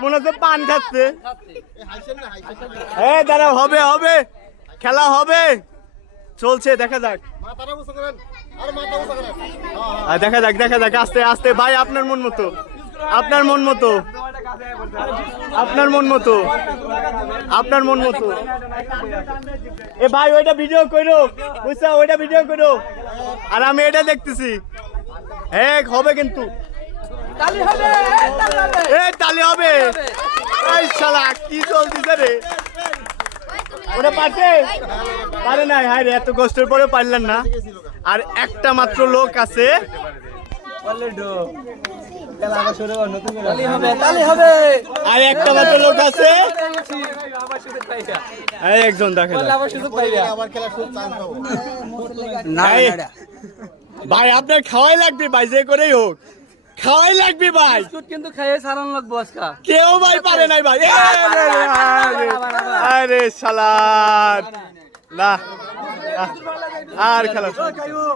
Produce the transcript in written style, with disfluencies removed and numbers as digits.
মনে হচ্ছে পান খাচ্ছে। দাঁড়া, হবে হবে, খেলা হবে, চলছে, দেখা যাক দেখা যাক দেখা যাক, আস্তে আস্তে ভাই, আপনার মন মতো, আপনার মন মতো, আপনার মন মতো, আপনার মন মতো। এ ভাই ওইটা ভিডিও করো, বুঝছো, ওইটা ভিডিও করো, আর আমি এটা দেখতেছি। হবে কিন্তু তালি হবে। এই শালা কি চলতেছে রে, ওটা পারে নাই, হায় রে, এত কষ্টের পরে পারলেন না। আর একটা মাত্র লোক আছে, আর একটা মাত্র লোক আছে, একজন দেখে ভাই, আপনার খাওয়াই লাগবে ভাই, যে করেই হোক খাওয়াই লাগবে ভাই, কিন্তু খাইয়ে সারান লাগবো আজকা, কেউ ভাই পারে নাই ভাই। আরে শালা, না আর খেলা